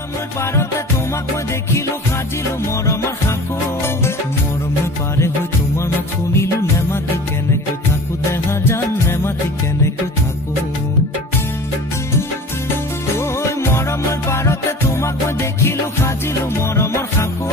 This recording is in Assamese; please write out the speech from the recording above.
মৰমৰ পাৰতে তোমাক মই দেখিলো সাজিলো মৰমৰ সাকো মৰমৰ পাৰে হৈ তোমাৰ মাত শুনিলো নেমাতি কেনেকৈ থাকো দেহা জান নেমাতি কেনেকৈ থাকো মৰমৰ পাৰতে তোমাক মই দেখিলো সাজিলো মৰমৰ সাকো